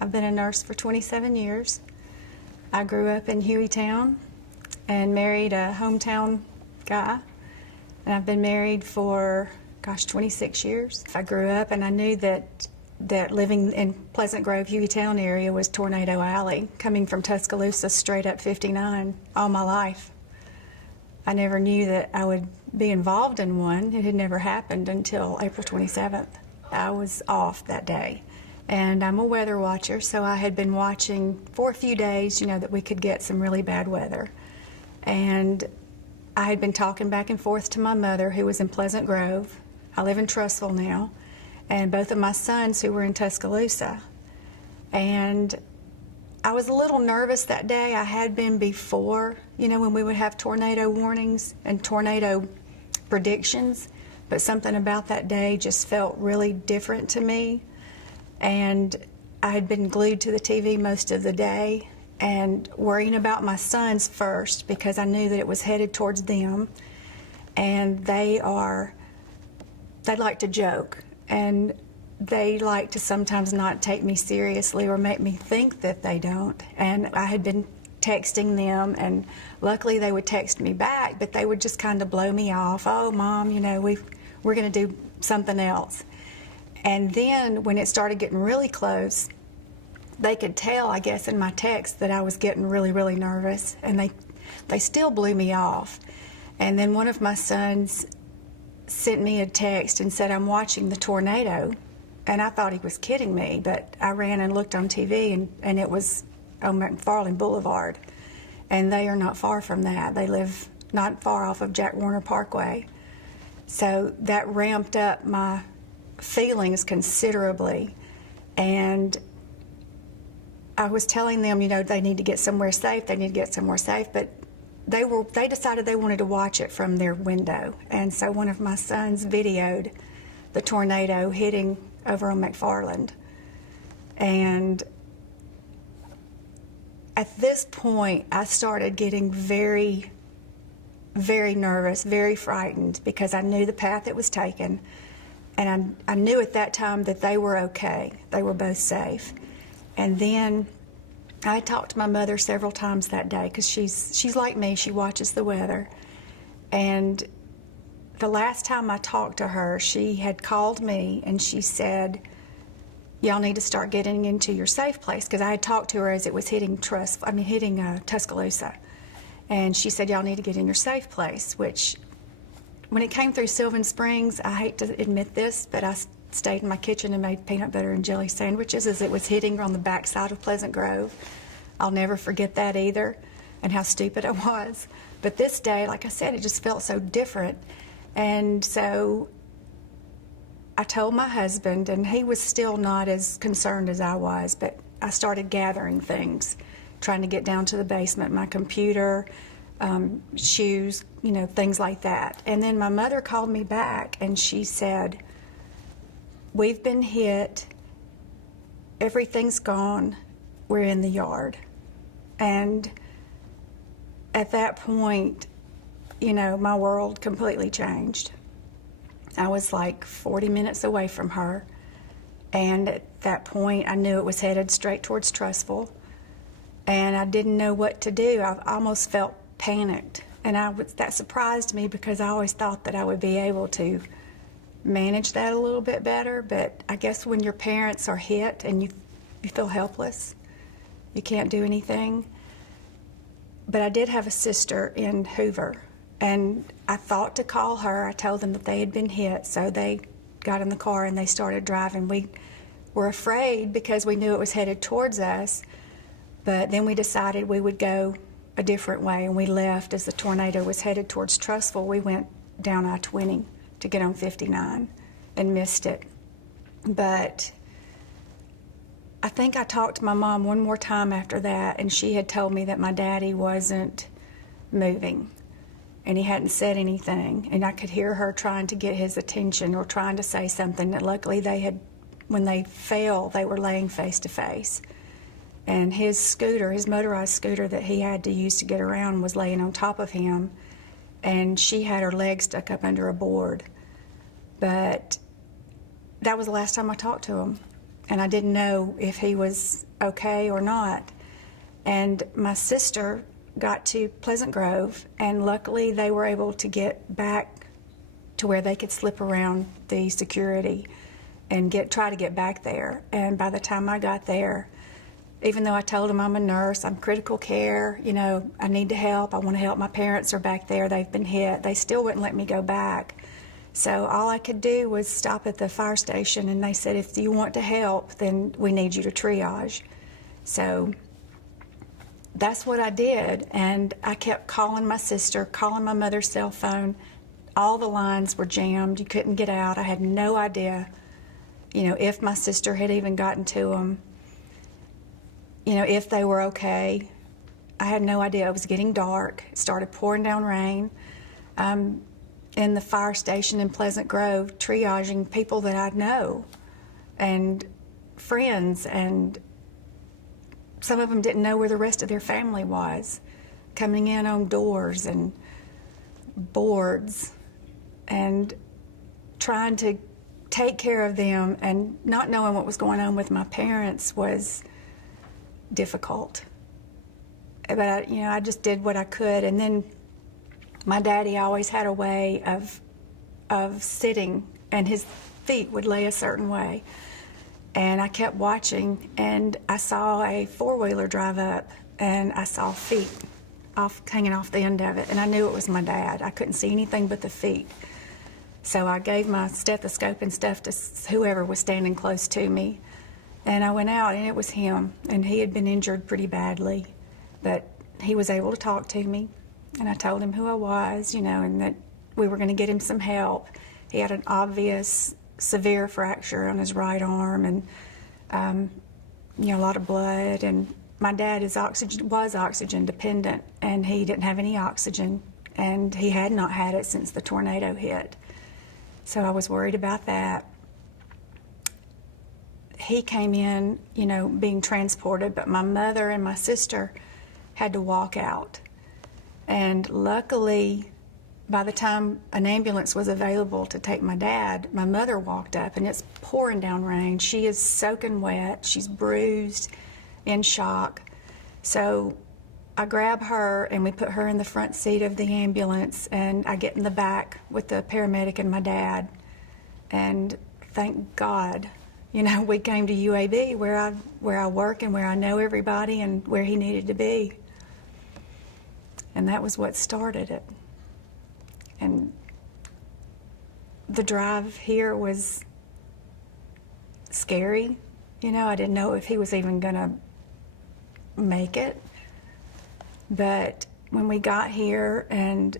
I've been a nurse for 27 years. I grew up in Hueytown and married a hometown guy. And I've been married for, 26 years. I grew up and I knew that living in Pleasant Grove, Hueytown area was Tornado Alley, coming from Tuscaloosa straight up 59 all my life. I never knew that I would be involved in one. It had never happened until April 27th. I was off that day. And I'm a weather watcher, so I had been watching for a few days, that we could get some really bad weather. And I had been talking back and forth to my mother, who was in Pleasant Grove. I live in Trussville now, and both of my sons who were in Tuscaloosa. And I was a little nervous that day. I had been before, when we would have tornado warnings and tornado predictions, but something about that day just felt really different to me. And I had been glued to the TV most of the day and worrying about my sons first because I knew that it was headed towards them. And they like to joke, and they like to sometimes not take me seriously or make me think that they don't. And I had been texting them, and luckily they would text me back, but they would just kind of blow me off. Oh, Mom, we're going to do something else. And then when it started getting really close, they could tell, I guess, in my text that I was getting really, really nervous, and they still blew me off. And then one of my sons sent me a text and said, I'm watching the tornado. And I thought he was kidding me, but I ran and looked on TV, and it was on McFarland Boulevard. And they are not far from that. They live not far off of Jack Warner Parkway. So that ramped up my feelings considerably. And I was telling them, they need to get somewhere safe, but they decided they wanted to watch it from their window. And so one of my sons videoed the tornado hitting over on McFarland. And at this point, I started getting very, very nervous, very frightened, because I knew the path it was taken. And I knew at that time that they were okay. They were both safe. And then I talked to my mother several times that day, because she's like me, she watches the weather. And the last time I talked to her, she had called me and she said, y'all need to start getting into your safe place, because I had talked to her as it was hitting Tuscaloosa. And she said, y'all need to get in your safe place, which when it came through Sylvan Springs, I hate to admit this, but I stayed in my kitchen and made peanut butter and jelly sandwiches as it was hitting on the backside of Pleasant Grove. I'll never forget that either, and how stupid I was. But this day, like I said, it just felt so different. And so I told my husband, and he was still not as concerned as I was, but I started gathering things, trying to get down to the basement, my computer, shoes, things like that. And then my mother called me back and she said, we've been hit, everything's gone, we're in the yard. And at that point, my world completely changed. I was like 40 minutes away from her, and at that point I knew it was headed straight towards Trussville, and I didn't know what to do. I almost felt panicked, and that surprised me, because I always thought that I would be able to manage that a little bit better. But I guess when your parents are hit and you feel helpless, you can't do anything. But I did have a sister in Hoover, and I thought to call her. I told them that they had been hit, so they got in the car and they started driving. We were afraid because we knew it was headed towards us, but then we decided we would go a different way, and we left as the tornado was headed towards Trussville. We went down I-20 to get on 59 and missed it. But I think I talked to my mom one more time after that, and she had told me that my daddy wasn't moving and he hadn't said anything, and I could hear her trying to get his attention or trying to say something. That luckily when they fell, they were laying face to face, and his motorized scooter that he had to use to get around was laying on top of him, and she had her leg stuck up under a board. But that was the last time I talked to him. and I didn't know if he was okay or not. And my sister got to Pleasant Grove, and luckily they were able to get back to where they could slip around the security and try to get back there. And by the time I got there, even though I told them I'm a nurse, I'm critical care, you know, I need to help, I want to help, my parents are back there, they've been hit, they still wouldn't let me go back. So all I could do was stop at the fire station, and they said, if you want to help, then we need you to triage. So that's what I did, and I kept calling my sister, calling my mother's cell phone. All the lines were jammed, you couldn't get out. I had no idea, you know, if my sister had even gotten to them, you know, if they were okay. I had no idea. It was getting dark. It started pouring down rain. In the fire station in Pleasant Grove, triaging people that I know and friends, and some of them didn't know where the rest of their family was, coming in on doors and boards, and trying to take care of them, and not knowing what was going on with my parents was difficult. But you know, I just did what I could. And then my daddy always had a way of sitting, and his feet would lay a certain way. And I kept watching, and I saw a four-wheeler drive up, and I saw feet hanging off the end of it, and I knew it was my dad. I couldn't see anything but the feet. So I gave my stethoscope and stuff to whoever was standing close to me, and I went out, and it was him, and he had been injured pretty badly, but he was able to talk to me, and I told him who I was, you know, and that we were going to get him some help. He had an obvious severe fracture on his right arm, and you know, a lot of blood. And my dad was oxygen dependent, and he didn't have any oxygen, and he had not had it since the tornado hit. So I was worried about that. He came in, you know, being transported, but my mother and my sister had to walk out. And luckily, by the time an ambulance was available to take my dad, my mother walked up, and it's pouring down rain. She is soaking wet. She's bruised, in shock. So I grab her, and we put her in the front seat of the ambulance, and I get in the back with the paramedic and my dad. And thank God, you know, we came to UAB, where I work and where I know everybody and where he needed to be. And that was what started it. And the drive here was scary. You know, I didn't know if he was even gonna make it. But when we got here and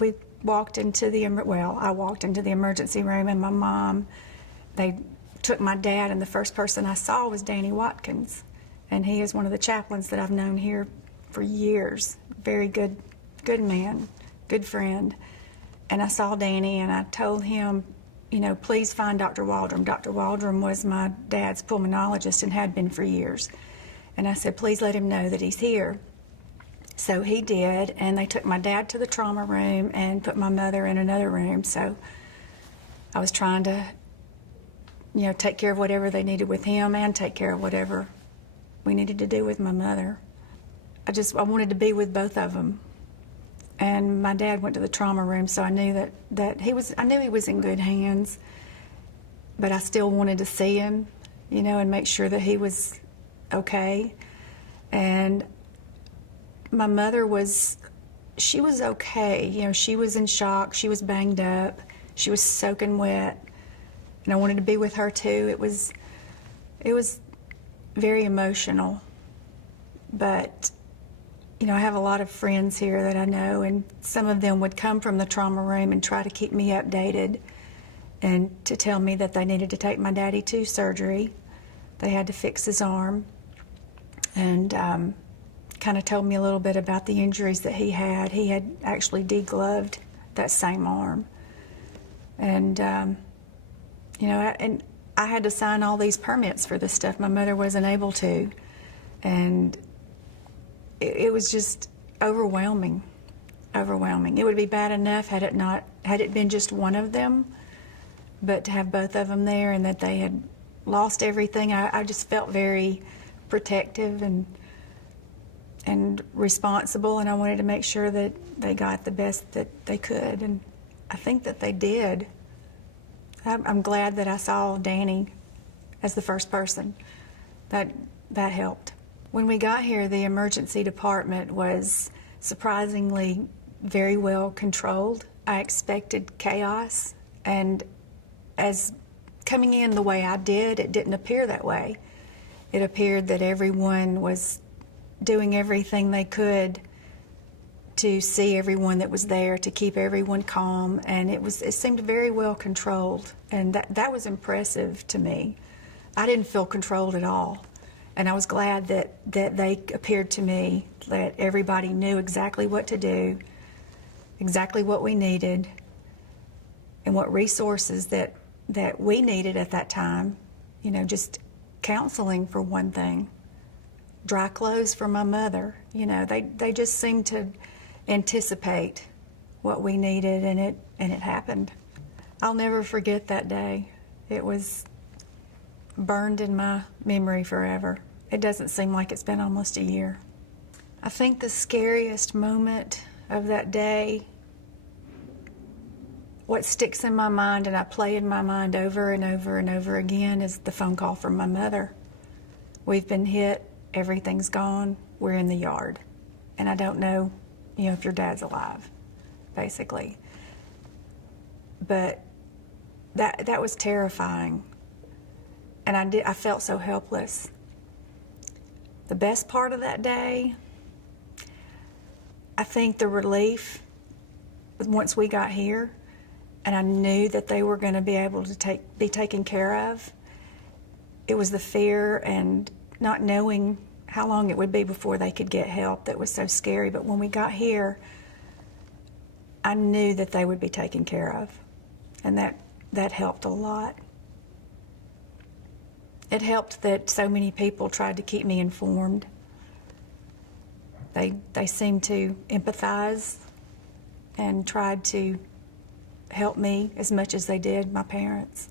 we walked into I walked into the emergency room, and my mom, they took my dad, and the first person I saw was Danny Watkins. And he is one of the chaplains that I've known here for years. Very good man, good friend. And I saw Danny, and I told him, you know, please find Dr. Waldron. Dr. Waldron was my dad's pulmonologist and had been for years. And I said, please let him know that he's here. So he did, and they took my dad to the trauma room and put my mother in another room. So I was trying to, you know, take care of whatever they needed with him and take care of whatever we needed to do with my mother. I wanted to be with both of them. And my dad went to the trauma room, so I knew that he was in good hands, but I still wanted to see him, you know, and make sure that he was okay. And my mother she was okay. You know, she was in shock, she was banged up, she was soaking wet, and I wanted to be with her too. It was very emotional, but you know, I have a lot of friends here that I know, and some of them would come from the trauma room and try to keep me updated and to tell me that they needed to take my daddy to surgery. They had to fix his arm, and kind of told me a little bit about the injuries that he had. He had actually degloved that same arm. And, you know, and I had to sign all these permits for this stuff. My mother wasn't able to. And it was just overwhelming. It would be bad enough had it been just one of them, but to have both of them there, and that they had lost everything, I just felt very protective and responsible, and I wanted to make sure that they got the best that they could, and I think that they did. I'm glad that I saw Danny as the first person. That helped. When we got here, the emergency department was surprisingly very well controlled. I expected chaos, and as coming in the way I did, it didn't appear that way. It appeared that everyone was doing everything they could to see everyone that was there, to keep everyone calm, and it seemed very well controlled, and that was impressive to me. I didn't feel controlled at all, and I was glad that they appeared to me, that everybody knew exactly what to do, exactly what we needed, and what resources that we needed at that time. You know, just counseling for one thing, dry clothes for my mother. You know, they just seemed to anticipate what we needed, and it happened. I'll never forget that day. It was burned in my memory forever. It doesn't seem like it's been almost a year. I think the scariest moment of that day, what sticks in my mind and I play in my mind over and over and over again, is the phone call from my mother. We've been hit, everything's gone, we're in the yard. And I don't know, if your dad's alive, basically. But that was terrifying. And I felt so helpless. The best part of that day, I think the relief, once we got here, and I knew that they were going to be able to be taken care of, it was the fear and not knowing how long it would be before they could get help that was so scary. But when we got here, I knew that they would be taken care of, and that helped a lot. It helped that so many people tried to keep me informed. They seemed to empathize and tried to help me as much as they did my parents.